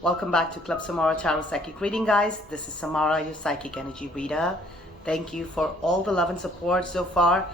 Welcome back to Club Samara Tarot Psychic Reading, guys. This is Samara, your psychic energy reader. Thank you for all the love and support so far.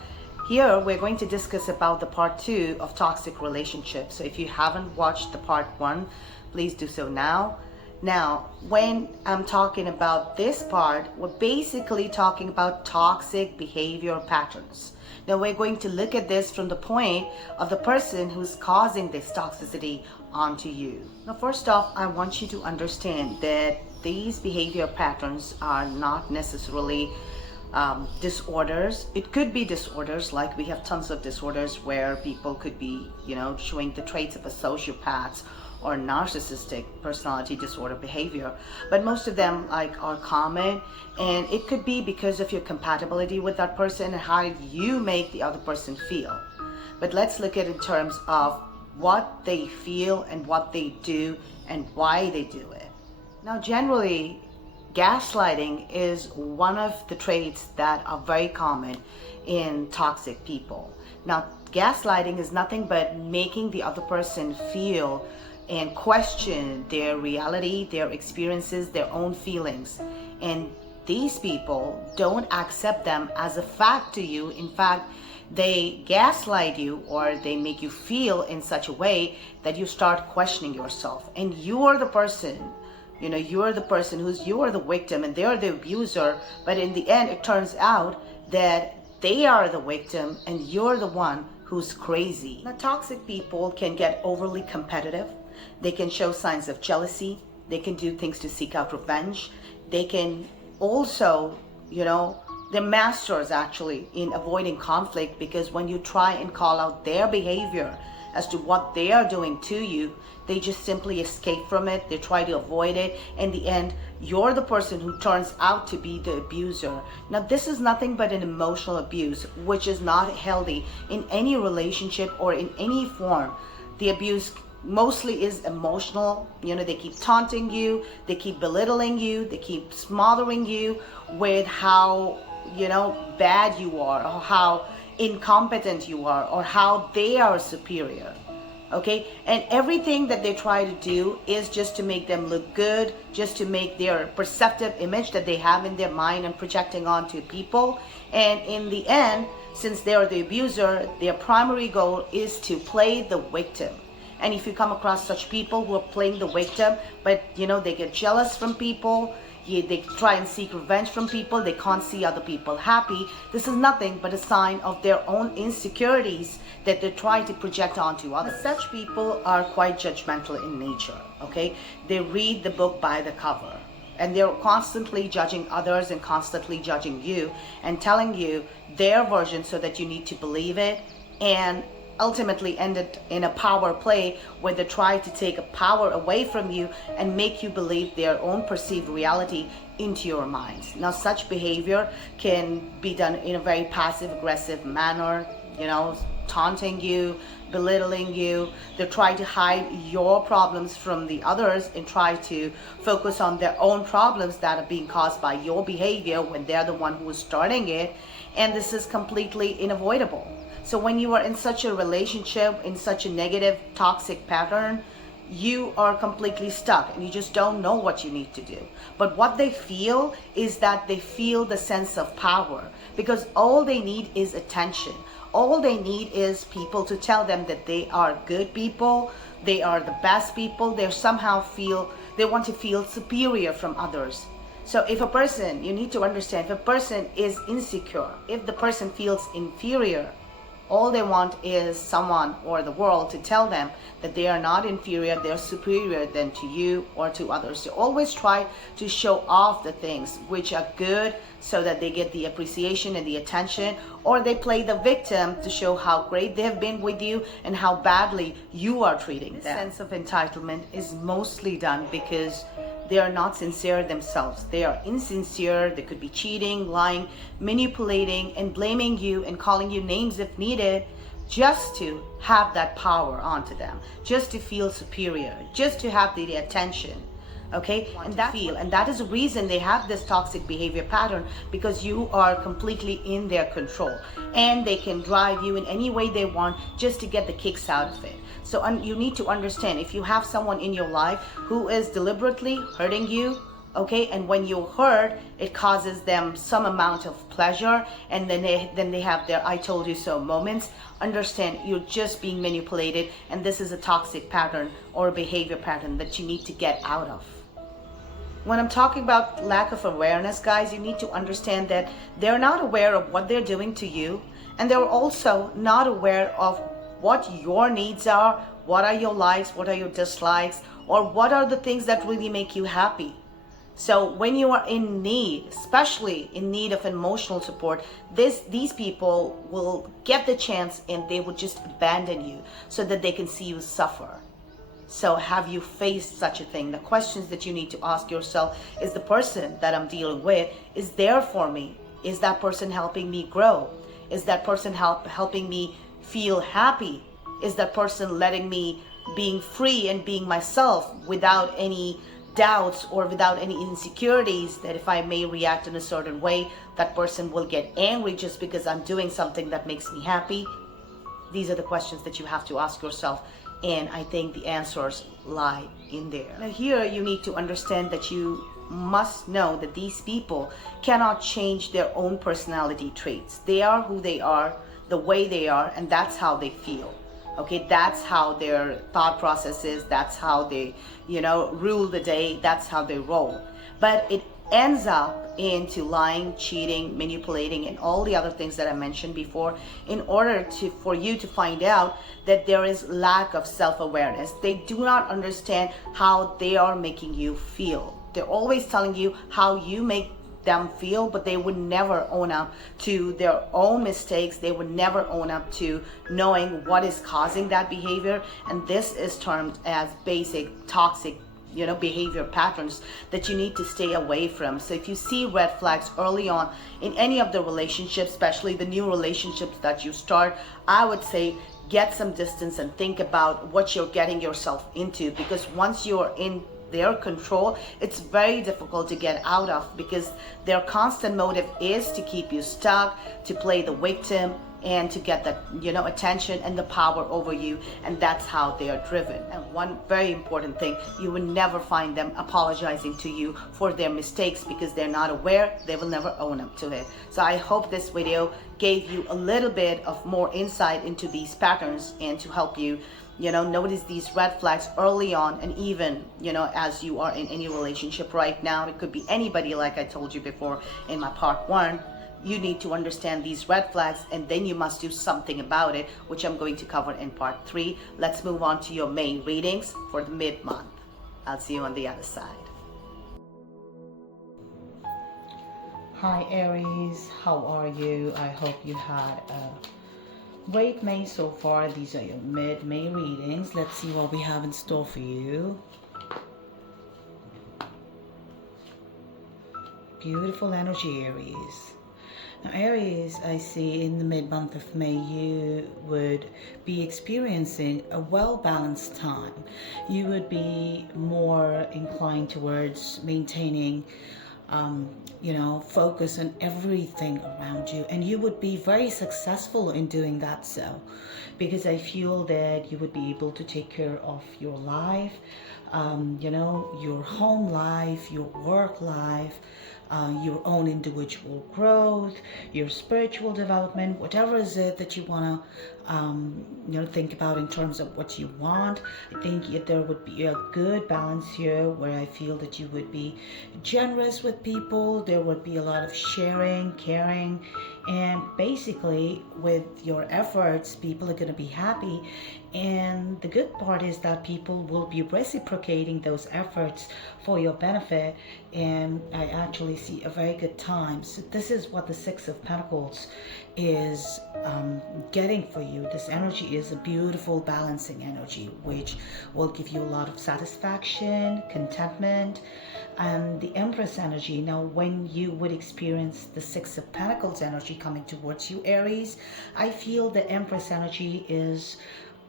Here, we're going to discuss about the part 2 of toxic relationships. So if you haven't watched the part 1, please do so now. Now, when I'm talking about this part, we're basically talking about toxic behavior patterns. Now, we're going to look at this from the point of the person who's causing this toxicity onto you. Now, first off, I want you to understand that these behavior patterns are not necessarily disorders. It could be disorders, like we have tons of disorders where people could be, showing the traits of a sociopath or narcissistic personality disorder behavior, but most of them are common, and it could be because of your compatibility with that person and how you make the other person feel. But let's look at it in terms of what they feel and what they do and why they do it. Now, generally, gaslighting is one of the traits that are very common in toxic people. Now, gaslighting is nothing but making the other person feel and question their reality, their experiences, their own feelings. And these people don't accept them as a fact to you. In fact, they gaslight you, or they make you feel in such a way that you start questioning yourself. And you are the person, you are the person you are the victim and they're the abuser. But in the end, it turns out that they are the victim and you're the one who's crazy. Now, toxic people can get overly competitive. They can show signs of jealousy. They can do things to seek out revenge. They can also, they're masters actually in avoiding conflict, because when you try and call out their behavior as to what they are doing to you, they just simply escape from it. They try to avoid it. In the end, you're the person who turns out to be the abuser. Now, this is nothing but an emotional abuse, which is not healthy in any relationship or in any form. The abuse mostly is emotional. They keep taunting you, they keep belittling you, they keep smothering you with how bad you are, or how incompetent you are, or how they are superior. Okay, and everything that they try to do is just to make them look good, just to make their perceptive image that they have in their mind and projecting onto people. And in the end, since they are the abuser, their primary goal is to play the victim. And if you come across such people who are playing the victim, but they get jealous from people, they try and seek revenge from people, they can't see other people happy, this is nothing but a sign of their own insecurities that they try to project onto others. Such people are quite judgmental in nature, okay? They read the book by the cover, and they're constantly judging others and constantly judging you and telling you their version so that you need to believe it, and ultimately ended in a power play where they try to take a power away from you and make you believe their own perceived reality into your minds. Now, such behavior can be done in a very passive aggressive manner, taunting you, belittling you. They try to hide your problems from the others and try to focus on their own problems that are being caused by your behavior when they're the one who is starting it. And this is completely unavoidable. So when you are in such a relationship, in such a negative, toxic pattern, you are completely stuck and you just don't know what you need to do. But what they feel is that they feel the sense of power, because all they need is attention. All they need is people to tell them that they are good people, they are the best people, they want to feel superior from others. So if a person, you need to understand, if a person is insecure, if the person feels inferior, all they want is someone or the world to tell them that they are not inferior, they're superior than to you or to others. They always try to show off the things which are good so that they get the appreciation and the attention, or they play the victim to show how great they have been with you and how badly you are treating them. This sense of entitlement is mostly done because they are not sincere themselves. They are insincere. They could be cheating, lying, manipulating, and blaming you and calling you names if needed, just to have that power onto them, just to feel superior, just to have the attention. okay? And that is the reason they have this toxic behavior pattern, because you are completely in their control, and they can drive you in any way they want just to get the kicks out of it. So you need to understand, if you have someone in your life who is deliberately hurting you, okay, and when you hurt, it causes them some amount of pleasure, and then they have their I told you so moments, understand you're just being manipulated, and this is a toxic pattern or a behavior pattern that you need to get out of. When I'm talking about lack of awareness, guys, you need to understand that they're not aware of what they're doing to you, and they're also not aware of what your needs are, what are your likes, what are your dislikes, or what are the things that really make you happy. So when you are in need, especially in need of emotional support, these people will get the chance and they will just abandon you so that they can see you suffer. So have you faced such a thing? The questions that you need to ask yourself is, the person that I'm dealing with is there for me? Is that person helping me grow? Is that person helping me feel happy? Is that person letting me being free and being myself without any doubts or without any insecurities that if I may react in a certain way, that person will get angry just because I'm doing something that makes me happy? These are the questions that you have to ask yourself, and I think the answers lie in there. Now here you need to understand that you must know that these people cannot change their own personality traits. They are who they are, the way they are, and that's how they feel. Okay, that's how their thought process is, that's how they, rule the day, that's how they roll. But it ends up into lying, cheating, manipulating, and all the other things that I mentioned before, in order for you to find out that there is lack of self-awareness. They do not understand how they are making you feel. They're always telling you how you make them feel, but they would never own up to their own mistakes. They would never own up to knowing what is causing that behavior, and this is termed as basic toxic behavior patterns that you need to stay away from. So if you see red flags early on in any of the relationships, especially the new relationships that you start, I would say get some distance and think about what you're getting yourself into, because once you're in their control, it's very difficult to get out of, because their constant motive is to keep you stuck, to play the victim, and to get that attention and the power over you, and that's how they are driven. And one very important thing, you will never find them apologizing to you for their mistakes, because they're not aware. They will never own up to it. So I hope this video gave you a little bit of more insight into these patterns, and to help you notice these red flags early on, and even as you are in any relationship right now. It could be anybody, like I told you before in my part 1. You need to understand these red flags, and then you must do something about it, which I'm going to cover in part 3. Let's move on to your May readings for the mid-month. I'll see you on the other side. Hi Aries, how are you? I hope you had a great May so far. These are your mid-May readings. Let's see what we have in store for you. Beautiful energy, Aries. Now, Aries, I see in the mid-month of May, you would be experiencing a well-balanced time. You would be more inclined towards maintaining focus on everything around you, and you would be very successful in doing that, so because I feel that you would be able to take care of your life, your home life, your work life, your own individual growth, your spiritual development, whatever is it that you want to think about in terms of what you want. I think there would be a good balance here, where I feel that you would be generous with people. There would be a lot of sharing, caring, and basically with your efforts, people are going to be happy. And the good part is that people will be reciprocating those efforts for your benefit, and I actually see a very good time. So this is what the Six of Pentacles is getting for you. This energy is a beautiful balancing energy, which will give you a lot of satisfaction, contentment. And the Empress energy, now when you would experience the Six of Pentacles energy coming towards you, Aries, I feel the Empress energy is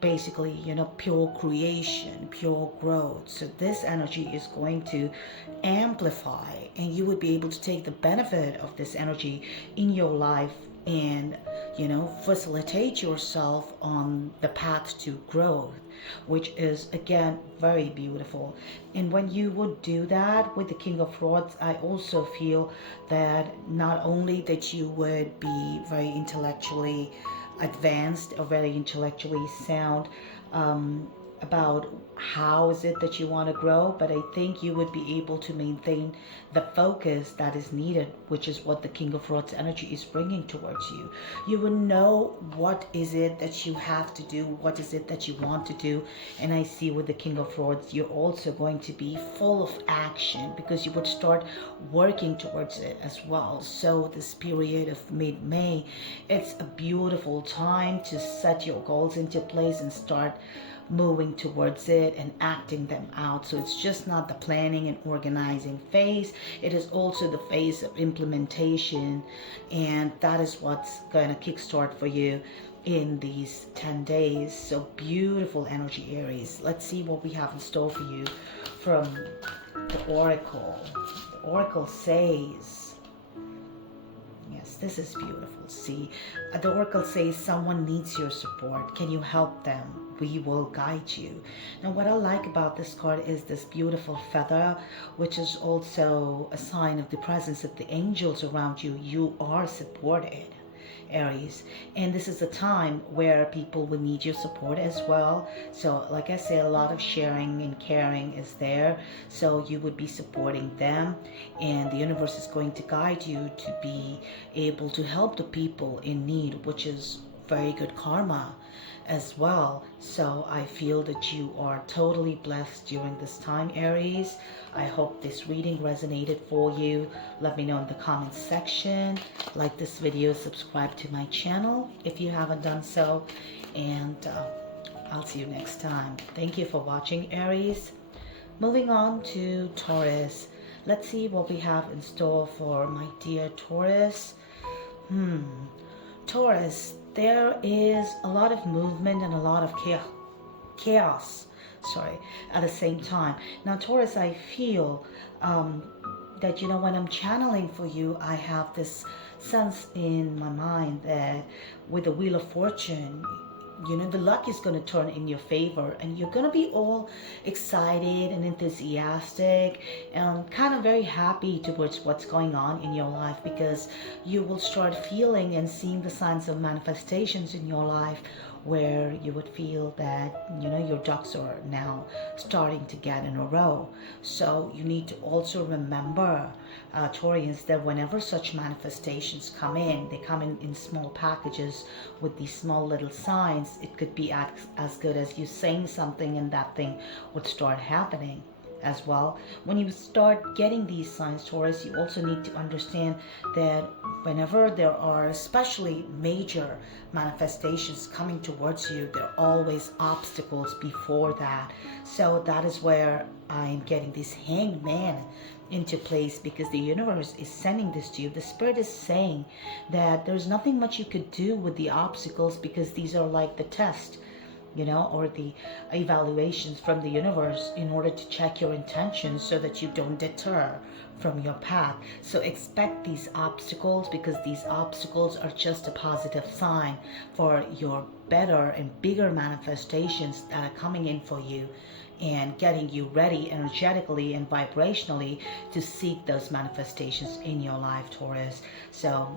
basically, you know, pure creation, pure growth. So this energy is going to amplify, and you would be able to take the benefit of this energy in your life and, you know, facilitate yourself on the path to growth, which is again very beautiful. And when you would do that with the King of Rods, I also feel that not only that you would be very intellectually advanced or very intellectually sound, about how is it that you want to grow, but I think you would be able to maintain the focus that is needed, which is what the King of Rods energy is bringing towards you. You will know what is it that you have to do, what is it that you want to do. And I see with the King of Rods, you're also going to be full of action because you would start working towards it as well. So this period of mid-May, it's a beautiful time to set your goals into place and start moving towards it and acting them out. So it's just not the planning and organizing phase, it is also the phase of implementation, and that is what's going to kickstart for you in these 10 days. So beautiful energy, Aries. Let's see what we have in store for you from the Oracle. The Oracle says, yes, this is beautiful. See, the Oracle says someone needs your support. Can you help them? We will guide you. Now, what I like about this card is this beautiful feather, which is also a sign of the presence of the angels around you. You are supported, Aries, and this is a time where people will need your support as well. So like I said, a lot of sharing and caring is there, so you would be supporting them, and the universe is going to guide you to be able to help the people in need, which is very good karma as well. So I feel that you are totally blessed during this time, Aries. I hope this reading resonated for you. Let me know in the comments section. Like this video, subscribe to my channel if you haven't done so, and I'll see you next time. Thank you for watching, Aries. Moving on to Taurus. Let's see what we have in store for my dear Taurus. Taurus, there is a lot of movement and a lot of chaos, at the same time. Now, Taurus, I feel that, you know, when I'm channeling for you, I have this sense in my mind that with the Wheel of Fortune, you know, the luck is going to turn in your favor, and you're going to be all excited and enthusiastic and kind of very happy towards what's going on in your life, because you will start feeling and seeing the signs of manifestations in your life where you would feel that, you know, your ducks are now starting to get in a row. So you need to also remember, Taurians, that whenever such manifestations come in, they come in small packages with these small little signs. It could be as good as you saying something and that thing would start happening as well. When you start getting these signs, Taurus, you also need to understand that whenever there are especially major manifestations coming towards you, there are always obstacles before that. So that is where I'm getting this Hanged Man into place, because the universe is sending this to you. The spirit is saying that there's nothing much you could do with the obstacles, because these are like the test, you know, or the evaluations from the universe in order to check your intentions so that you don't deter from your path. So expect these obstacles, because these obstacles are just a positive sign for your better and bigger manifestations that are coming in for you, and getting you ready energetically and vibrationally to seek those manifestations in your life, Taurus. So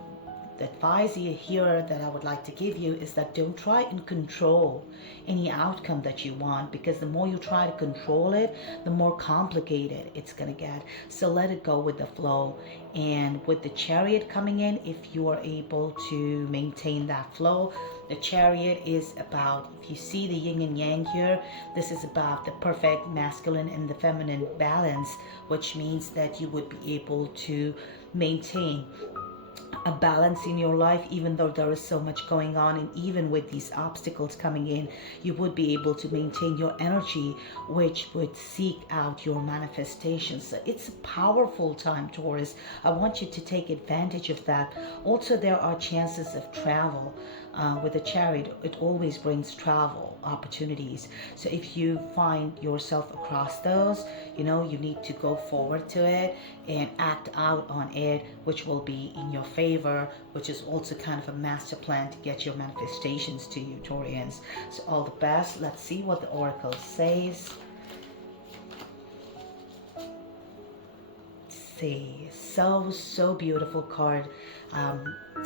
the advice here that I would like to give you is that don't try and control any outcome that you want, because the more you try to control it, the more complicated it's going to get. So let it go with the flow. And with the Chariot coming in, if you are able to maintain that flow, the Chariot is about, if you see the yin and yang here, this is about the perfect masculine and the feminine balance, which means that you would be able to maintain a balance in your life, even though there is so much going on, and even with these obstacles coming in, you would be able to maintain your energy, which would seek out your manifestations. So it's a powerful time, Taurus. I want you to take advantage of that. Also, there are chances of travel with the Chariot, it always brings travel opportunities. So if you find yourself across those, you know, you need to go forward to it and act out on it, which will be in your favor, which is also kind of a master plan to get your manifestations to you, Taurians. So all the best. Let's see what the Oracle says. See, so beautiful card.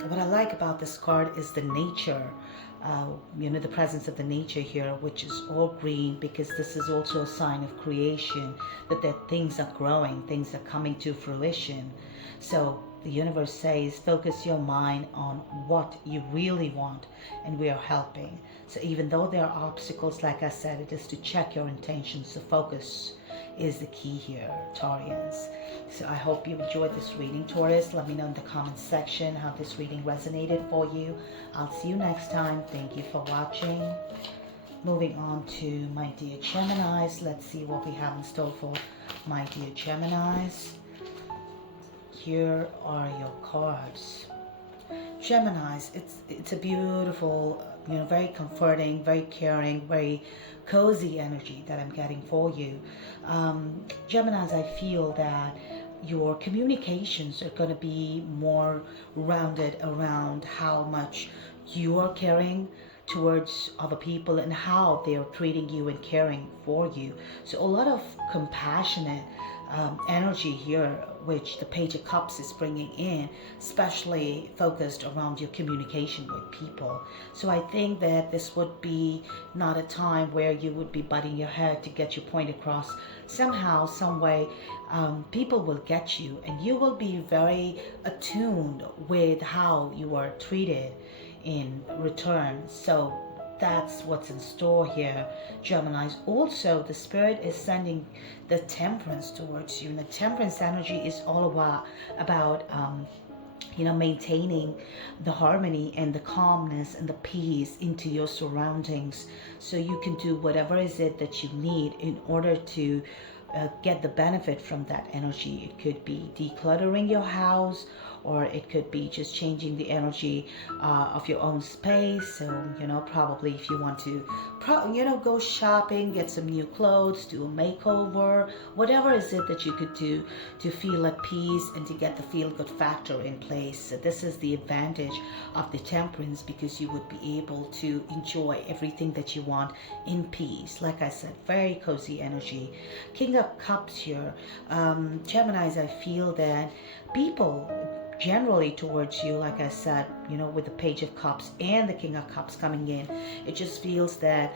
What I like about this card is the nature, you know, the presence of the nature here, which is all green, because this is also a sign of creation, that things are growing, things are coming to fruition. So the universe says, focus your mind on what you really want, and we are helping. So even though there are obstacles, like I said, it is to check your intentions. The focus is the key here, Taurians. So I hope you enjoyed this reading, Taurus. Let me know in the comments section how this reading resonated for you. I'll see you next time. Thank you for watching. Moving on to my dear Geminis. Let's see what we have in store for my dear Geminis. Here are your cards. Geminis, it's a beautiful, you know, very comforting, very caring, very cozy energy that I'm getting for you. Geminis, I feel that your communications are going to be more rounded around how much you are caring towards other people and how they are treating you and caring for you. So a lot of compassionate energy here, which the Page of Cups is bringing in, especially focused around your communication with people. So I think that this would be not a time where you would be butting your head to get your point across. Somehow, some way, people will get you, and you will be very attuned with how you are treated in return. So that's what's in store here, Geminis. Also, the Spirit is sending the Temperance towards you, and the Temperance energy is all about you know, maintaining the harmony and the calmness and the peace into your surroundings, so you can do whatever is it that you need in order to get the benefit from that energy. It could be decluttering your house, or it could be just changing the energy of your own space. So, you know, probably if you want to, you know, go shopping, get some new clothes, do a makeover, whatever is it that you could do to feel at peace and to get the feel-good factor in place. So this is the advantage of the Temperance, because you would be able to enjoy everything that you want in peace. Like I said, very cozy energy. King of Cups here. Geminis, I feel that people generally towards you, like I said, you know, with the Page of Cups and the King of Cups coming in, it just feels that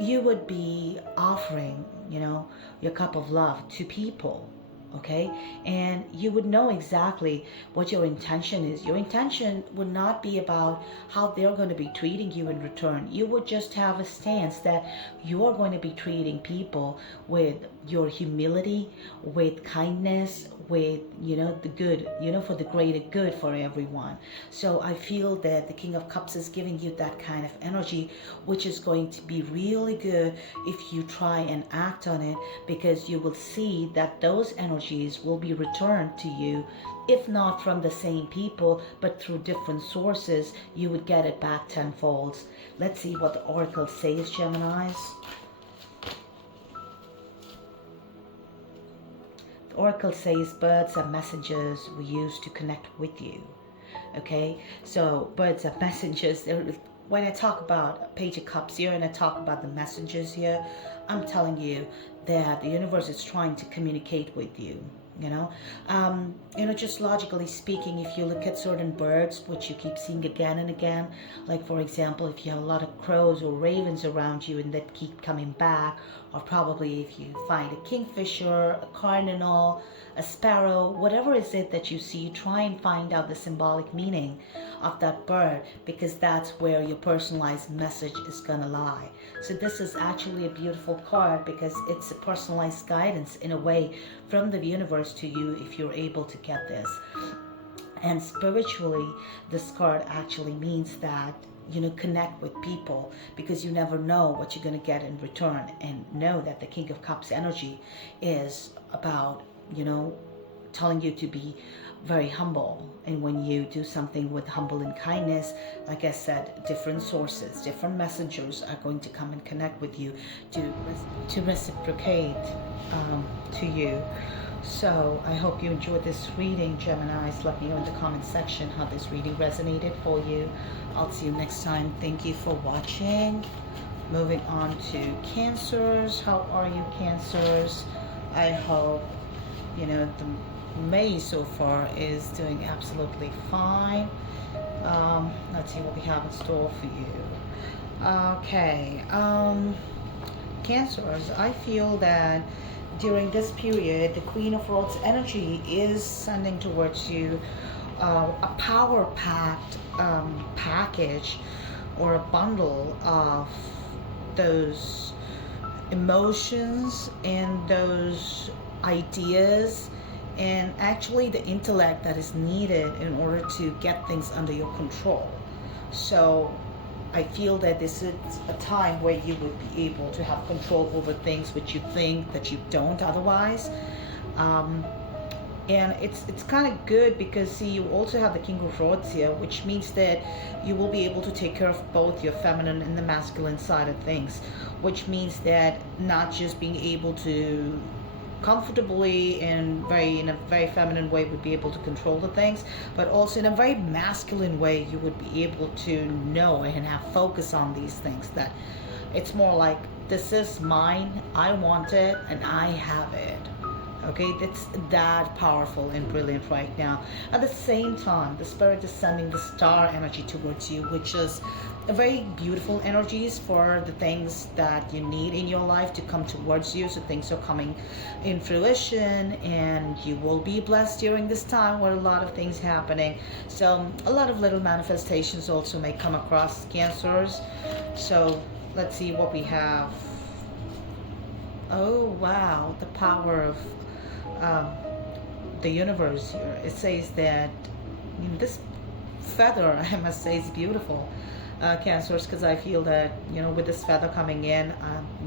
you would be offering, you know, your cup of love to people, okay? And you would know exactly what your intention is. Your intention would not be about how they're going to be treating you in return. You would just have a stance that you are going to be treating people with your humility, with kindness, with, you know, the good, you know, for the greater good for everyone. So I feel that the King of Cups is giving you that kind of energy, which is going to be really good if you try and act on it, because you will see that those energies will be returned to you, if not from the same people, but through different sources. You would get it back tenfold. Let's see what the Oracle says, Geminis. The Oracle says, birds are messengers we use to connect with you. Okay, so birds are messengers. When I talk about Page of Cups here and I talk about the messengers here, I'm telling you that the universe is trying to communicate with you. You know, just logically speaking, if you look at certain birds, which you keep seeing again and again, like for example, if you have a lot of crows or ravens around you and that keep coming back, or probably if you find a kingfisher, a cardinal, a sparrow, whatever is it that you see, try and find out the symbolic meaning of that bird, because that's where your personalized message is gonna lie. So this is actually a beautiful card, because it's a personalized guidance in a way from the universe to you, if you're able to get this. And spiritually, this card actually means that, you know, connect with people, because you never know what you're going to get in return. And know that the King of Cups energy is about, you know, telling you to be very humble. And when you do something with humble and kindness, like I said, different sources, different messengers are going to come and connect with you to reciprocate to you. So I hope you enjoyed this reading, Geminis. Let me know in the comment section how this reading resonated for you. I'll see you next time. Thank you for watching. Moving on to Cancers. How are you, Cancers? I hope, you know, the May so far is doing absolutely fine. Let's see what we have in store for you. Okay, Cancers, I feel that during this period, the Queen of Rods energy is sending towards you a power-packed package or a bundle of those emotions and those ideas and actually the intellect that is needed in order to get things under your control. So I feel that this is a time where you would be able to have control over things which you think that you don't otherwise. And it's kind of good because, see, you also have the King of Rods here, which means that you will be able to take care of both your feminine and the masculine side of things, which means that not just being able to comfortably and in a very feminine way would be able to control the things, but also in a very masculine way you would be able to know and have focus on these things, that it's more like, this is mine, I want it, and I have it. Okay, it's that powerful and brilliant right now. At the same time, the Spirit is sending the star energy towards you, which is a very beautiful energies for the things that you need in your life to come towards you. So things are coming in fruition and you will be blessed during this time where a lot of things happening. So a lot of little manifestations also may come across, Cancers. So let's see what we have. Oh wow, the power of the universe here. It says that, you know, this feather, I must say, is beautiful, Cancers, because I feel that, you know, with this feather coming in,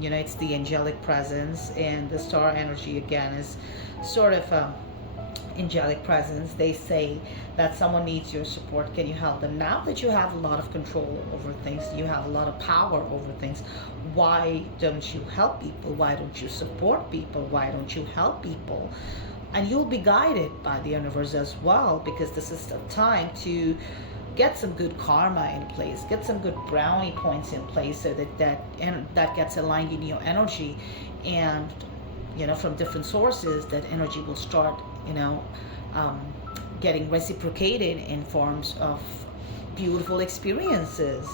you know, it's the angelic presence, and the star energy again is sort of angelic presence. They say that someone needs your support. Can you help them? Now that you have a lot of control over things, you have a lot of power over things, why don't you help people? Why don't you support people? Why don't you help people? And you'll be guided by the universe as well, because this is the time to get some good karma in place, get some good brownie points in place, so that gets aligned in your energy, and, you know, from different sources, that energy will start, you know, getting reciprocated in forms of beautiful experiences.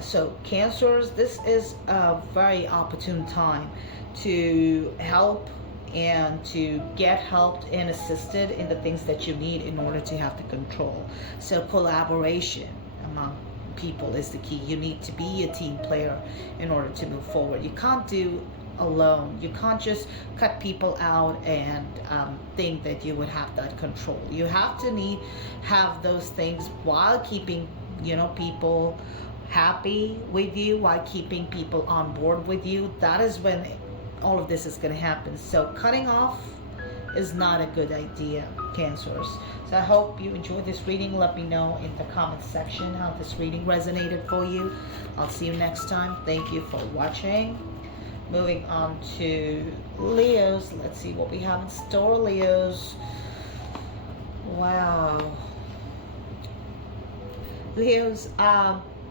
So Cancers, this is a very opportune time to help and to get helped and assisted in the things that you need in order to have the control. So collaboration among people is the key. You need to be a team player in order to move forward. You can't do alone. You can't just cut people out and think that you would have that control. You have to have those things while keeping, you know, people happy with you, while keeping people on board with you. That is when all of this is going to happen. So cutting off is not a good idea, Cancers. So I hope you enjoyed this reading. Let me know in the comment section how this reading resonated for you. I'll see you next time. Thank you for watching. Moving on to Leos. Let's see what we have in store, Leos. Wow. Leos,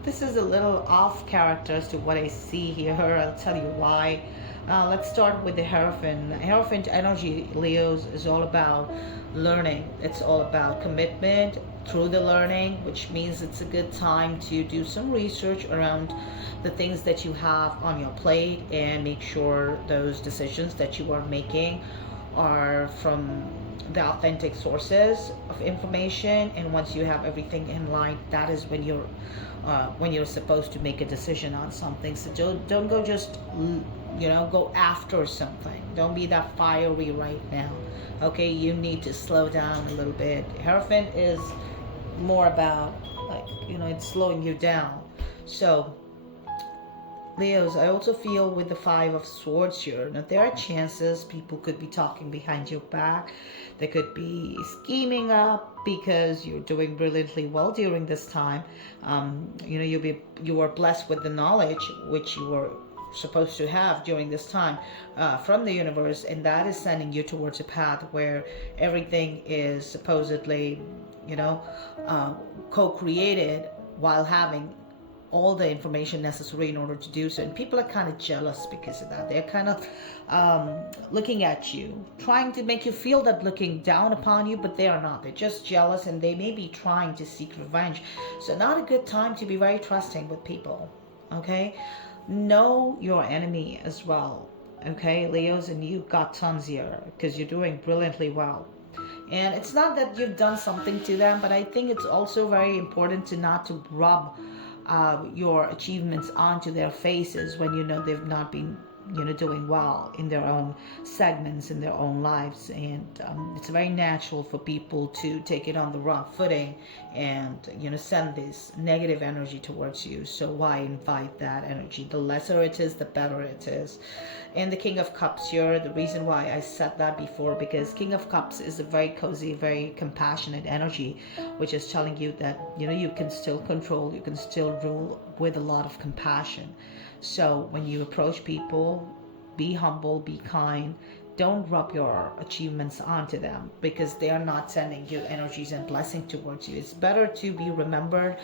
this is a little off character as to what I see here. I'll tell you why. Let's start with the Hierophant. Hierophant energy, Leos, is all about learning. It's all about commitment through the learning, which means it's a good time to do some research around the things that you have on your plate and make sure those decisions that you are making are from the authentic sources of information. And once you have everything in line, that is when you're supposed to make a decision on something. So don't go just, you know, go after something. Don't be that fiery right now. Okay, you need to slow down a little bit. Hierophant is more about, like, you know, it's slowing you down. So Leos, I also feel with the Five of Swords here, now there are chances people could be talking behind your back. They could be scheming up because you're doing brilliantly well during this time. You know, you are blessed with the knowledge which you were supposed to have during this time from the universe, and that is sending you towards a path where everything is supposedly, you know, co-created while having all the information necessary in order to do so. And people are kind of jealous because of that. They're kind of looking at you, trying to make you feel that looking down upon you, but they are not. They're just jealous, and they may be trying to seek revenge. So not a good time to be very trusting with people. Okay, know your enemy as well. Okay, Leos, and you've got tons here because you're doing brilliantly well. And it's not that you've done something to them, but I think it's also very important to not to rub your achievements onto their faces when you know they've not been, you know, doing well in their own segments in their own lives. And it's very natural for people to take it on the wrong footing and, you know, send this negative energy towards you. So why invite that energy? The lesser it is, the better it is. And the King of Cups here, the reason why I said that before, because King of Cups is a very cozy, very compassionate energy, which is telling you that, you know, you can still control, you can still rule with a lot of compassion. So when you approach people, be humble, be kind. Don't rub your achievements onto them because they are not sending you energies and blessing towards you. It's better to be remembered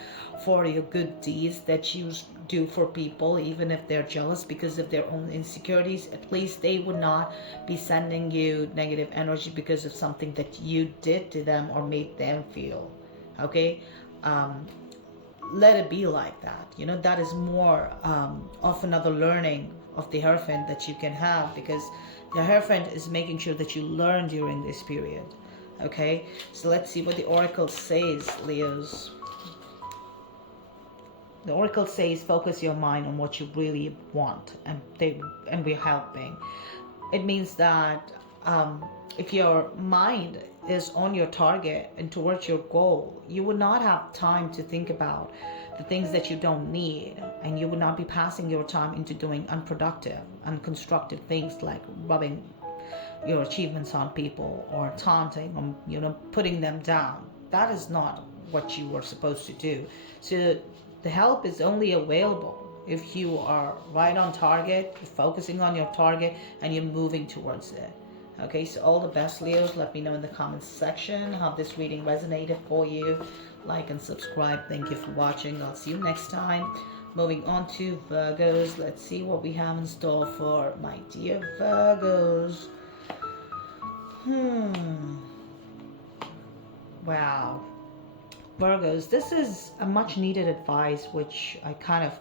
for your good deeds that you do for people, even if they're jealous because of their own insecurities. At least they would not be sending you negative energy because of something that you did to them or made them feel. Okay? Let it be like that. You know, that is more of another learning of the Hierophant that you can have, because the Hierophant is making sure that you learn during this period. Okay, so let's see what the Oracle says, Leos. The Oracle says focus your mind on what you really want, and we're helping. It means that if your mind is on your target and towards your goal, you would not have time to think about the things that you don't need, and you would not be passing your time into doing unproductive, unconstructive things like rubbing your achievements on people or taunting or, you know, putting them down. That is not what you were supposed to do. So the help is only available if you are right on target, you're focusing on your target, and you're moving towards it. Okay, so all the best, Leos. Let me know in the comments section how this reading resonated for you. Like and subscribe. Thank you for watching. I'll see you next time. Moving on to Virgos. Let's see what we have in store for my dear Virgos. Wow. Virgos, this is a much needed advice which I kind of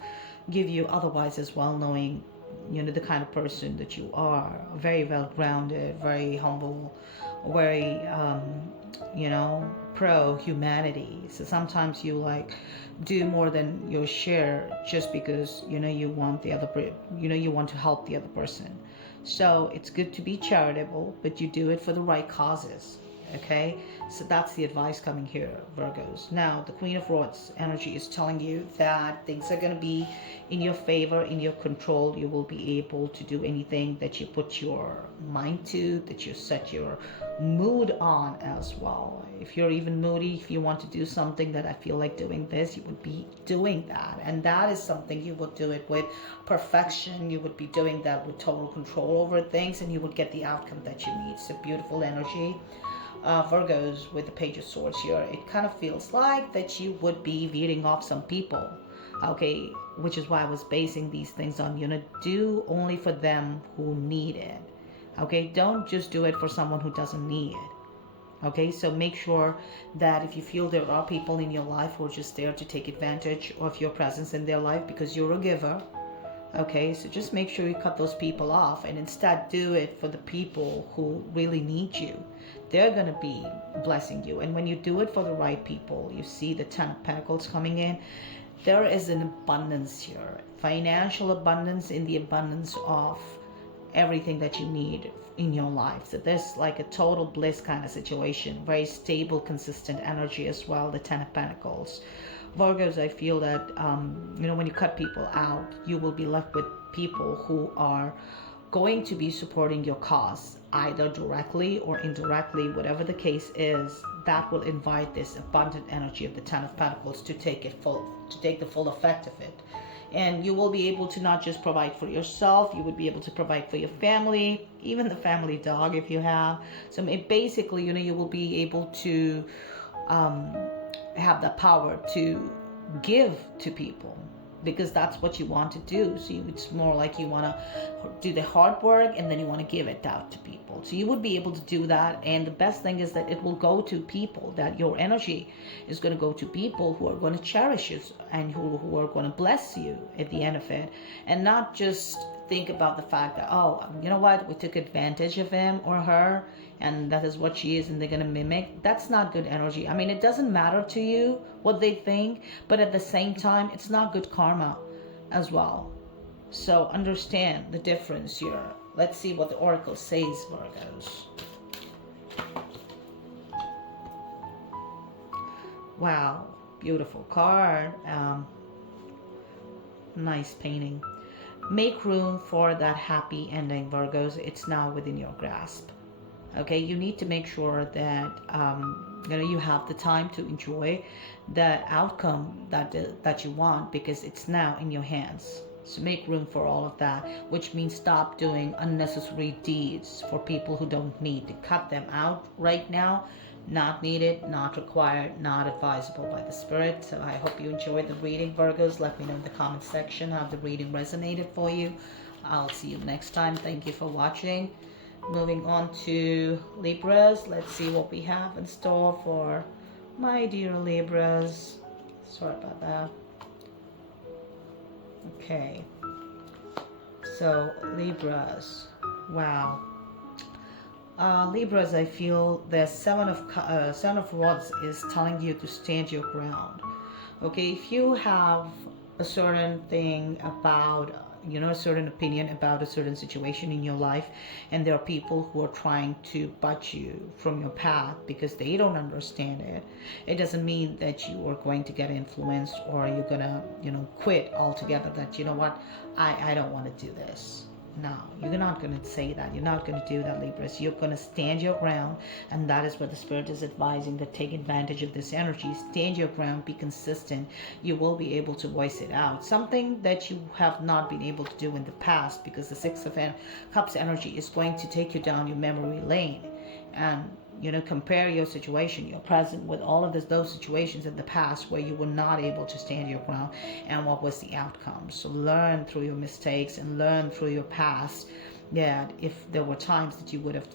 give you otherwise as well, knowing, you know, the kind of person that you are. Very well grounded, very humble, very you know, pro humanity. So sometimes you like do more than your share just because, you know, you want the other, you know, you want to help the other person. So it's good to be charitable, but you do it for the right causes. Okay, so that's the advice coming here, Virgos. Now, the Queen of Rods energy is telling you that things are going to be in your favor, in your control. You will be able to do anything that you put your mind to, that you set your mood on as well. If you're even moody, if you want to do something that I feel like doing this, you would be doing that. And that is something you would do it with perfection. You would be doing that with total control over things, and you would get the outcome that you need. It's a beautiful energy. Virgos, with the Page of Swords here, it kind of feels like that you would be veering off some people. Okay, which is why I was basing these things on, you know, do only for them who need it. Okay, don't just do it for someone who doesn't need it. Okay, so make sure that if you feel there are people in your life who are just there to take advantage of your presence in their life because you're a giver, okay, so just make sure you cut those people off and instead do it for the people who really need you. They're going to be blessing you. And when you do it for the right people, you see the 10 of Pentacles coming in. There is an abundance here. Financial abundance, in the abundance of everything that you need in your life. So there's like a total bliss kind of situation, very stable, consistent energy as well. The Ten of Pentacles. Virgos, I feel that, when you cut people out, you will be left with people who are going to be supporting your cause, either directly or indirectly, whatever the case is. That will invite this abundant energy of the Ten of Pentacles to take the full effect of it. And you will be able to not just provide for yourself, you would be able to provide for your family, even the family dog if you have. So basically, you will be able to have the power to give to people, because that's what you want to do. So it's more like you want to do the hard work and then you want to give it out to people. So you would be able to do that. And the best thing is that it will go to people, that your energy is going to go to people who are going to cherish you and who are going to bless you at the end of it. And not just think about the fact that, oh, you know what, we took advantage of him or her and that is what she is and they're going to mimic. That's not good energy. I mean, it doesn't matter to you what they think, but at the same time, it's not good karma as well. So understand the difference here. Let's see what the oracle says, Virgos. Wow, beautiful card. Nice painting. Make room for that happy ending, Virgos. It's now within your grasp. Okay, you need to make sure that you have the time to enjoy the outcome that you want, because it's now in your hands. So make room for all of that, which means stop doing unnecessary deeds for people who don't need to. Cut them out right now. Not needed, not required, not advisable by the spirit. So I hope you enjoyed the reading, Virgos. Let me know in the comment section how the reading resonated for you. I'll see you next time. Thank you for watching. Moving on to Libras. Let's see what we have in store for my dear Libras. Sorry about that. Okay. So Libras. Wow. Libras, I feel the Seven of Rods is telling you to stand your ground. Okay, if you have a certain thing about, a certain opinion about a certain situation in your life, and there are people who are trying to butt you from your path because they don't understand it, it doesn't mean that you are going to get influenced or you're gonna, quit altogether, that, you know what, I don't want to do this. No, you're not going to say that. You're not going to do that, Libras. You're going to stand your ground, and that is what the spirit is advising, to take advantage of this energy. Stand your ground, be consistent. You will be able to voice it out. Something that you have not been able to do in the past, because the Six of Cups energy is going to take you down your memory lane and compare your situation, your present, with all of those situations in the past where you were not able to stand your ground, and what was the outcome. So learn through your mistakes and learn through your past. Yeah, if there were times that you would have,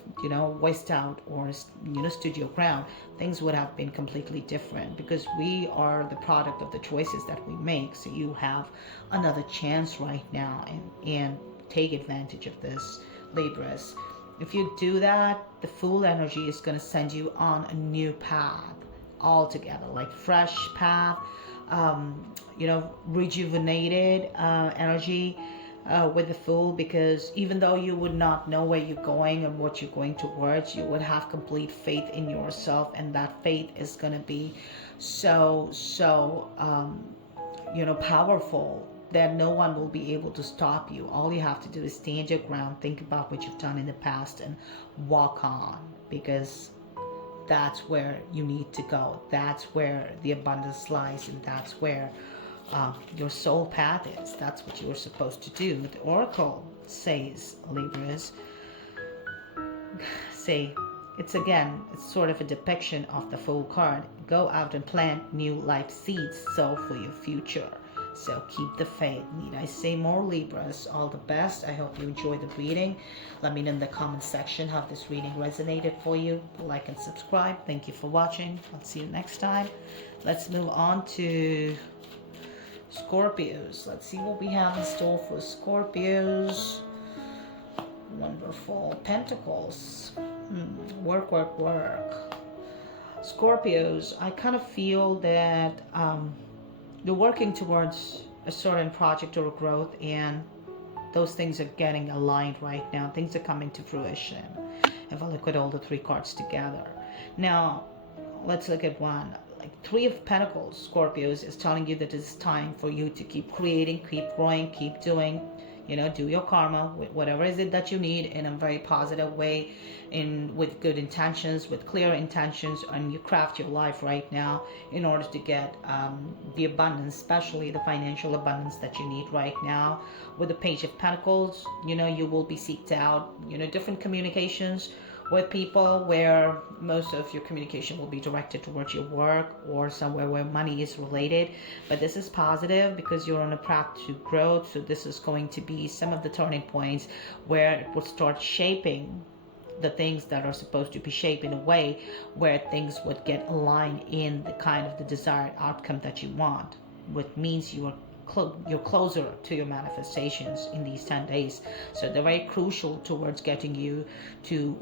voiced out or, stood your ground, things would have been completely different, because we are the product of the choices that we make. So you have another chance right now, and take advantage of this, Libras. If you do that, the Fool energy is going to send you on a new path altogether, like fresh path, rejuvenated energy with the Fool, because even though you would not know where you're going and what you're going towards, you would have complete faith in yourself, and that faith is going to be so powerful that no one will be able to stop you. All you have to do is stand your ground, think about what you've done in the past, and walk on, because that's where you need to go. That's where the abundance lies, and that's where your soul path is. That's what you're supposed to do. The oracle says, Libras, it's sort of a depiction of the Fool card. Go out and plant new life seeds, sow for your future. So keep the faith. Need I say more, Libras? All the best. I hope you enjoyed the reading. Let me know in the comment section how this reading resonated for you. Like and subscribe. Thank you for watching. I'll see you next time. Let's move on to Scorpios. Let's see what we have in store for Scorpios. Wonderful. Pentacles. Work. Scorpios, I kind of feel that you're working towards a certain project or growth, and those things are getting aligned right now. Things are coming to fruition if I look at all the three cards together. Now let's look at one. Like Three of Pentacles, Scorpios, is telling you that it's time for you to keep creating, keep growing, keep doing, do your karma, whatever is it that you need, in a very positive way, with good intentions, with clear intentions, and you craft your life right now in order to get the abundance, especially the financial abundance that you need right now. With the Page of Pentacles, you will be seeked out, different communications with people where most of your communication will be directed towards your work or somewhere where money is related. But this is positive because you're on a path to growth. So this is going to be some of the turning points where it will start shaping the things that are supposed to be shaped in a way where things would get aligned in the kind of the desired outcome that you want, which means you're closer to your manifestations in these 10 days. So they're very crucial towards getting you to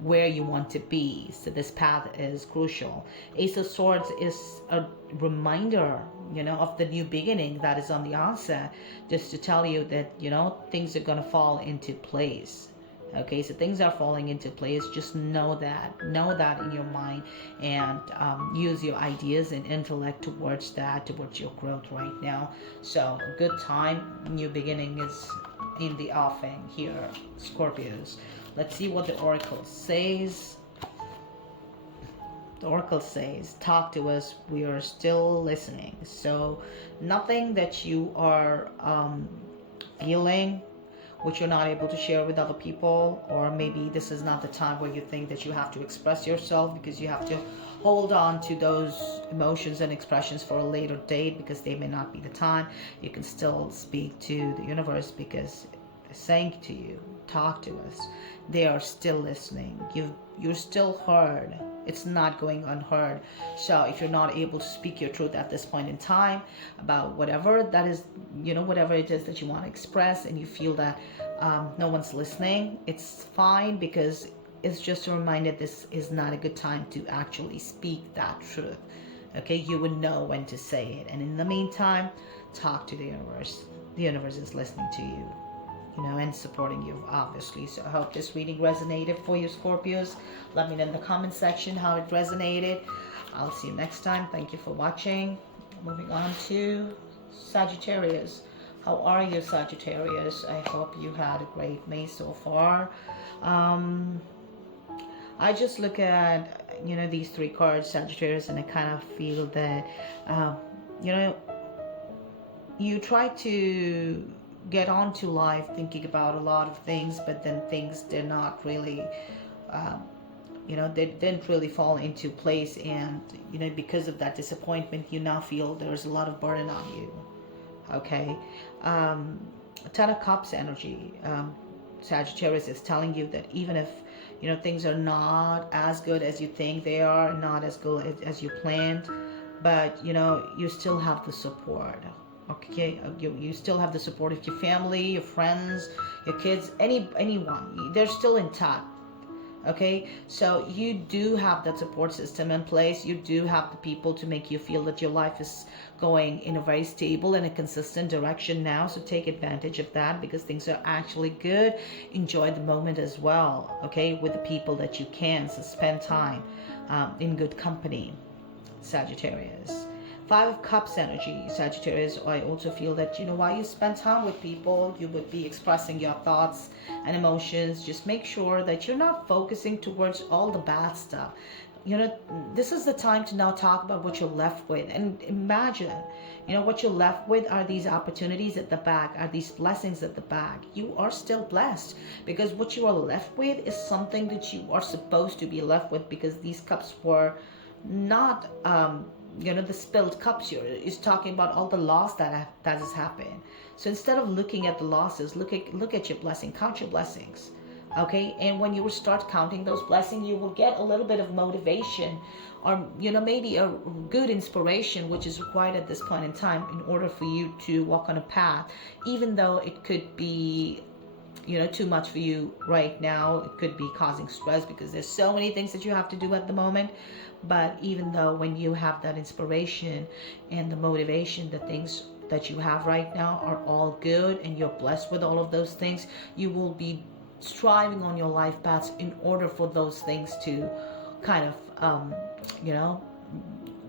where you want to be. So this path is crucial. Ace of Swords is a reminder, of the new beginning that is on the onset, just to tell you that, things are going to fall into place. Okay, so things are falling into place. Just know that in your mind, and use your ideas and intellect towards your growth right now. So a good time, new beginning is in the offing here, Scorpios. Let's see what the Oracle says. The Oracle says, talk to us, we are still listening. So nothing that you are feeling which you're not able to share with other people, or maybe this is not the time where you think that you have to express yourself because you have to hold on to those emotions and expressions for a later date because they may not be the time. You can still speak to the universe because they're saying to you, talk to us. They are still listening. You're still heard. It's not going unheard. So if you're not able to speak your truth at this point in time about whatever that is, whatever it is that you want to express, and you feel that no one's listening, it's fine, because it's just a reminder this is not a good time to actually speak that truth. Okay, you would know when to say it. And in the meantime, talk to the universe. The universe is listening to you, and supporting you, obviously. So I hope this reading resonated for you, Scorpios. Let me know in the comment section how it resonated. I'll see you next time. Thank you for watching. Moving on to Sagittarius. How are you, Sagittarius? I hope you had a great May so far. I just look at, these three cards, Sagittarius, and I kind of feel that, you try to get on to life thinking about a lot of things, but then things did not really they didn't really fall into place, and because of that disappointment, you now feel there's a lot of burden on you. Okay, Ten of Cups energy, Sagittarius, is telling you that even if things are not as good as you think they are, not as good as you planned, but you still have the support. Okay, you still have the support of your family, your friends, your kids, anyone. They're still intact. Okay, so you do have that support system in place. You do have the people to make you feel that your life is going in a very stable and a consistent direction now. So take advantage of that, because things are actually good. Enjoy the moment as well, okay, with the people that you can. So spend time in good company, Sagittarius. Five of Cups energy, Sagittarius. I also feel that, while you spend time with people, you would be expressing your thoughts and emotions. Just make sure that you're not focusing towards all the bad stuff. This is the time to now talk about what you're left with, and imagine, what you're left with are these opportunities at the back, are these blessings at the back. You are still blessed, because what you are left with is something that you are supposed to be left with, because these cups were not the spilled cups here is talking about all the loss that has happened. So instead of looking at the losses, look at your blessing, count your blessings. Okay, and when you will start counting those blessings, you will get a little bit of motivation, or maybe a good inspiration, which is required at this point in time in order for you to walk on a path, even though it could be too much for you right now. It could be causing stress because there's so many things that you have to do at the moment. But even though, when you have that inspiration and the motivation that things that you have right now are all good, and you're blessed with all of those things. You will be striving on your life paths in order for those things to kind of you know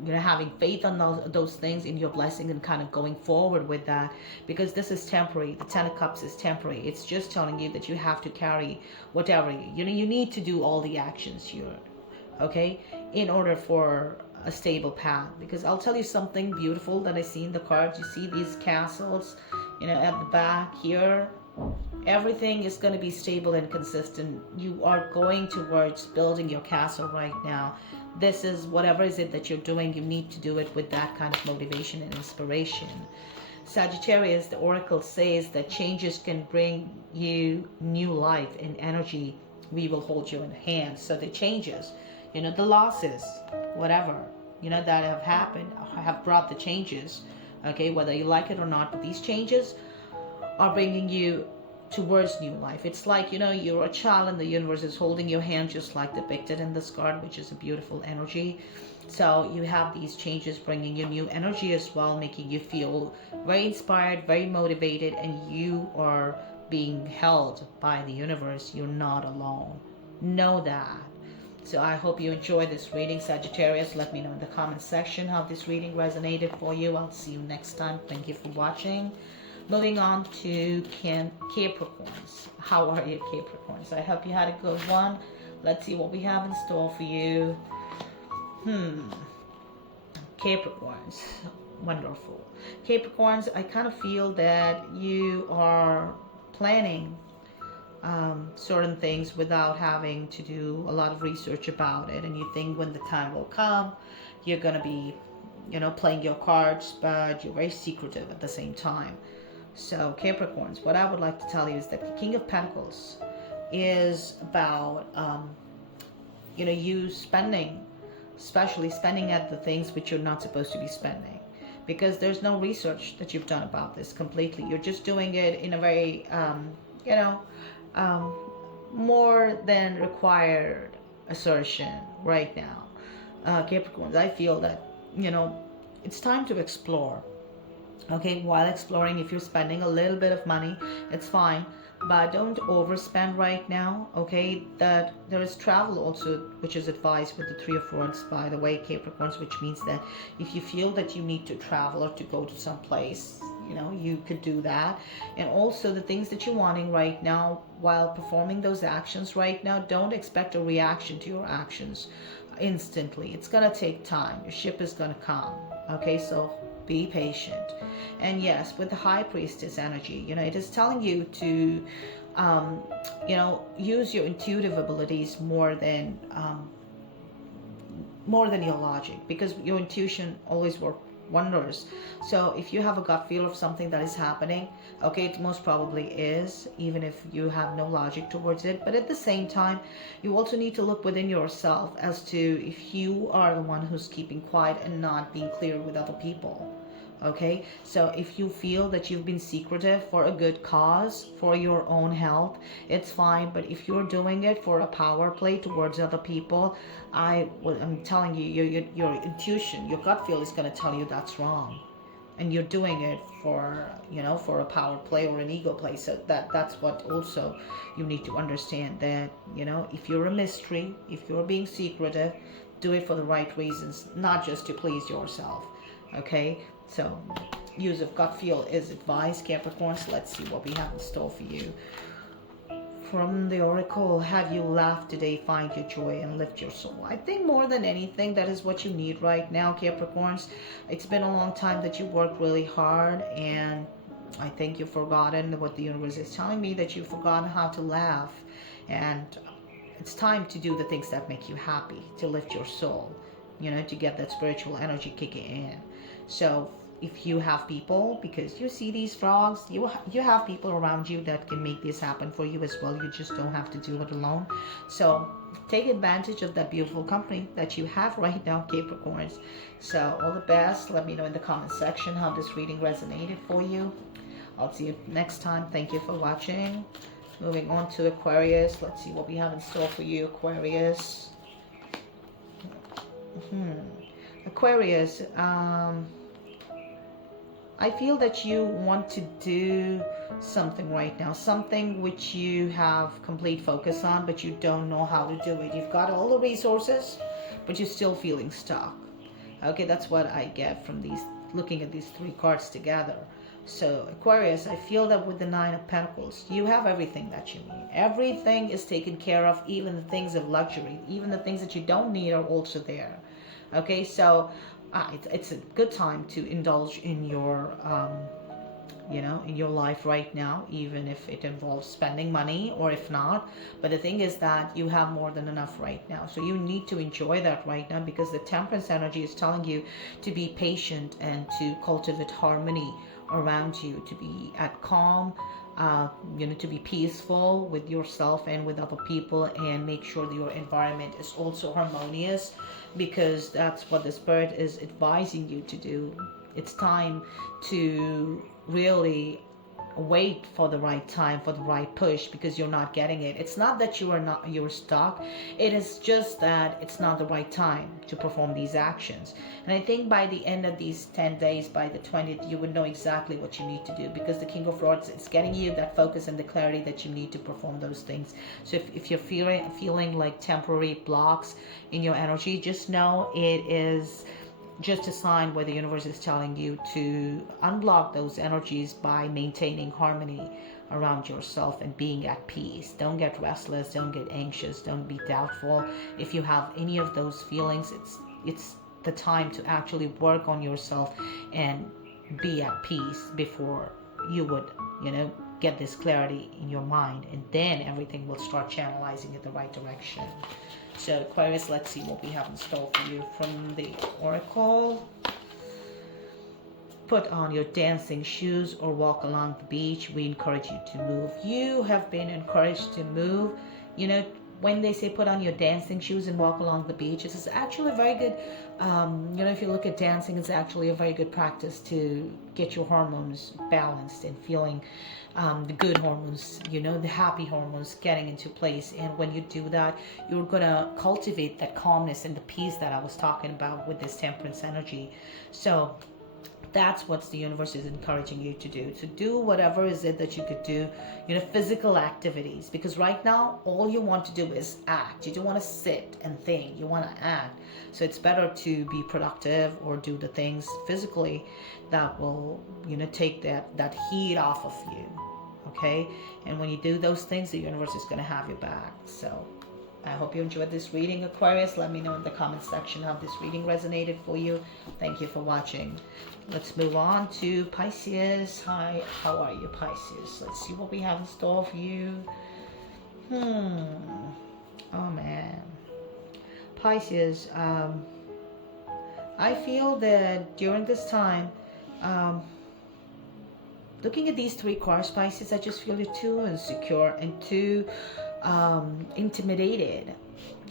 having faith on those things in your blessing and kind of going forward with that, because this is temporary. The Ten of Cups is temporary. It's just telling you that you have to carry whatever you need to do all the actions here, okay, in order for a stable path. Because I'll tell you something beautiful that I see in the cards. You see these castles, at the back here. Everything is going to be stable and consistent. You are going towards building your castle right now. This is whatever is it that you're doing, you need to do it with that kind of motivation and inspiration. Sagittarius, the oracle says that changes can bring you new life and energy. We will hold you in hand. So the changes, the losses, whatever, that have happened, have brought the changes, okay, whether you like it or not, but these changes are bringing you towards new life. It's like, you're a child and the universe is holding your hand, just like depicted in this card, which is a beautiful energy. So you have these changes bringing you new energy as well, making you feel very inspired, very motivated, and you are being held by the universe. You're not alone. Know that. So I hope you enjoy this reading, Sagittarius. Let me know in the comment section how this reading resonated for you. I'll see you next time. Thank you for watching. Moving on to Capricorns. How are you, Capricorns? I hope you had a good one. Let's see what we have in store for you. Capricorns. Wonderful. Capricorns, I kind of feel that you are planning certain things without having to do a lot of research about it. And you think when the time will come, you're going to be, playing your cards, but you're very secretive at the same time. So Capricorns, what I would like to tell you is that the King of Pentacles is about, you spending, especially spending at the things which you're not supposed to be spending, because there's no research that you've done about this completely. You're just doing it in a very, more than required assertion right now. Capricorns, I feel that, it's time to explore. Okay, while exploring, if you're spending a little bit of money, it's fine, but don't overspend right now. Okay, that there is travel also, which is advised with the Three of Wands, by the way, Capricorns, which means that if you feel that you need to travel or to go to some place, you could do that. And also the things that you're wanting right now, while performing those actions right now, don't expect a reaction to your actions instantly. It's gonna take time. Your ship is gonna come. Okay, so be patient. And yes, with the High Priestess energy, it is telling you to use your intuitive abilities more than your logic, because your intuition always works wonders. So if you have a gut feel of something that is happening, okay, it most probably is, even if you have no logic towards it. But at the same time, you also need to look within yourself as to if you are the one who's keeping quiet and not being clear with other people. Okay, so if you feel that you've been secretive for a good cause, for your own health, it's fine. But if you're doing it for a power play towards other people, I'm telling you, your intuition, your gut feel is going to tell you that's wrong, and you're doing it for for a power play or an ego play. So that's what also you need to understand, that if you're a mystery, if you're being secretive, do it for the right reasons, not just to please yourself. Okay, so use of gut feel is advised, Capricorns. Let's see what we have in store for you. From the oracle, have you laughed today? Find your joy and lift your soul. I think more than anything, that is what you need right now, Capricorns. It's been a long time that you worked really hard, and I think you've forgotten what the universe is telling me, that you've forgotten how to laugh. And it's time to do the things that make you happy, to lift your soul, to get that spiritual energy kicking in. So if you have people, because you see these frogs, you have people around you that can make this happen for you as well. You just don't have to do it alone. So take advantage of that beautiful company that you have right now, Capricorns. So all the best. Let me know in the comment section how this reading resonated for you. I'll see you next time. Thank you for watching. Moving on to Aquarius. Let's see what we have in store for you, Aquarius. Aquarius, I feel that you want to do something right now, something which you have complete focus on, but you don't know how to do it. You've got all the resources, but you're still feeling stuck. Okay, that's what I get from these, looking at these three cards together. So Aquarius, I feel that with the Nine of Pentacles, you have everything that you need. Everything is taken care of, even the things of luxury, even the things that you don't need are also there. Okay, so it's a good time to indulge in your in your life right now, even if it involves spending money or if not. But the thing is that you have more than enough right now, so you need to enjoy that right now, because the Temperance energy is telling you to be patient and to cultivate harmony around you, to be at calm, to be peaceful with yourself and with other people, and make sure that your environment is also harmonious, because that's what the Spirit is advising you to do. It's time to really wait for the right time, for the right push, because you're not getting it. It's not that you're stuck. It is just that it's not the right time to perform these actions. And I think by the end of these 10 days, by the 20th, you would know exactly what you need to do, because the King of Rods is getting you that focus and the clarity that you need to perform those things. So if you're feeling like temporary blocks in your energy, just know it is just a sign where the universe is telling you to unblock those energies by maintaining harmony around yourself and being at peace. Don't get restless, don't get anxious, don't be doubtful. If you have any of those feelings, it's the time to actually work on yourself and be at peace before you would, get this clarity in your mind, and then everything will start channelizing in the right direction. So Aquarius, let's see what we have in store for you from the Oracle. Put on your dancing shoes or walk along the beach. We encourage you to move. You have been encouraged to move. When they say put on your dancing shoes and walk along the beach, it's actually a very good, if you look at dancing, it's actually a very good practice to get your hormones balanced and feeling the good hormones, the happy hormones getting into place. And when you do that, you're going to cultivate that calmness and the peace that I was talking about with this Temperance energy. So that's what the universe is encouraging you to do. To do whatever is it that you could do, physical activities. Because right now, all you want to do is act. You don't want to sit and think. You want to act. So it's better to be productive or do the things physically that will, take that heat off of you. Okay? And when you do those things, the universe is going to have your back. So I hope you enjoyed this reading, Aquarius. Let me know in the comment section how this reading resonated for you. Thank you for watching. Let's move on to Pisces. Hi, how are you, Pisces? Let's see what we have in store for you. Oh man. Pisces, I feel that during this time, looking at these three cards, Pisces, I just feel you're too insecure and too intimidated.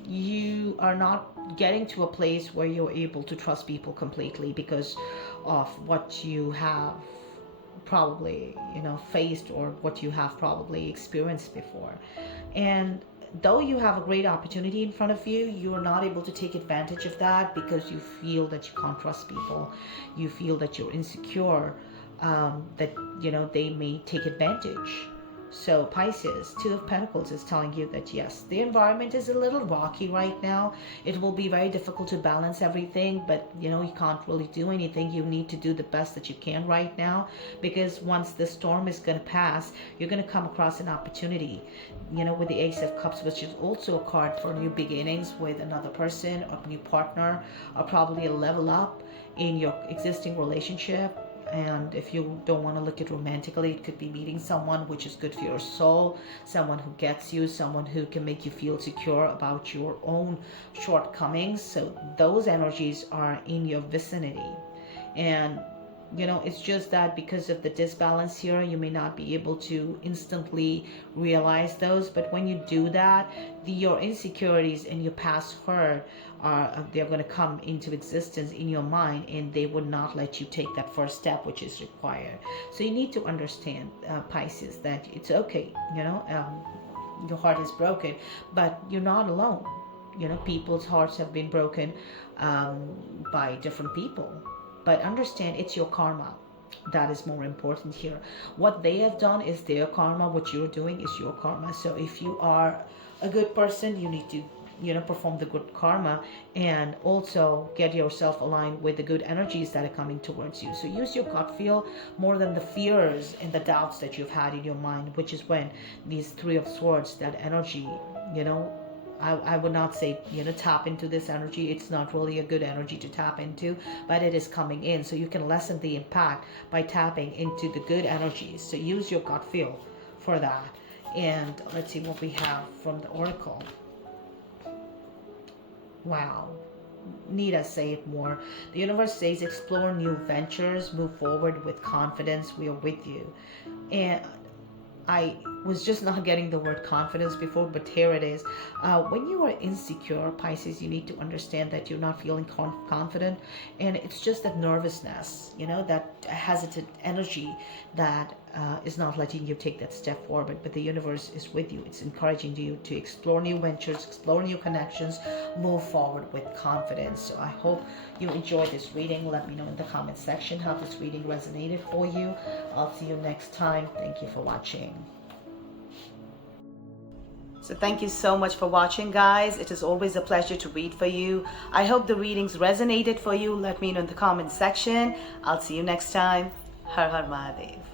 You are not getting to a place where you're able to trust people completely because of what you have probably faced, or what you have probably experienced before. And though you have a great opportunity in front of you, you are not able to take advantage of that because you feel that you can't trust people. You feel that you're insecure, that they may take advantage. So Pisces, Two of Pentacles is telling you that yes, the environment is a little rocky right now. It will be very difficult to balance everything, but you can't really do anything. You need to do the best that you can right now, because once the storm is going to pass, you're going to come across an opportunity, with the Ace of Cups, which is also a card for new beginnings with another person or new partner, or probably a level up in your existing relationship. And if you don't want to look at romantically, it could be meeting someone which is good for your soul, someone who gets you, someone who can make you feel secure about your own shortcomings. So those energies are in your vicinity. And it's just that because of the disbalance here, you may not be able to instantly realize those. But when you do that, your insecurities and your past hurt they're going to come into existence in your mind, and they would not let you take that first step, which is required. So you need to understand, Pisces, that it's okay. Your heart is broken, but you're not alone. People's hearts have been broken by different people. But understand, it's your karma. That is more important here. What they have done is their karma. What you're doing is your karma. So if you are a good person, you need to, perform the good karma and also get yourself aligned with the good energies that are coming towards you. So use your gut feel more than the fears and the doubts that you've had in your mind, which is when these Three of Swords, that energy, you know, I would not say, tap into this energy. It's not really a good energy to tap into, but it is coming in. So you can lessen the impact by tapping into the good energies. So use your gut feel for that. And let's see what we have from the Oracle. Wow. Need I say it more? The universe says explore new ventures, move forward with confidence. We are with you. And I was just not getting the word confidence before, but here it is. When you are insecure, Pisces, you need to understand that you're not feeling confident, and it's just that nervousness, that hesitant energy that is not letting you take that step forward. But the universe is with you. It's encouraging you to explore new ventures, explore new connections, move forward with confidence. So I hope you enjoyed this reading. Let me know in the comment section how this reading resonated for you. I'll see you next time. Thank you for watching. So thank you so much for watching, guys. It is always a pleasure to read for you. I hope the readings resonated for you. Let me know in the comment section. I'll see you next time. Har Har Mahadev.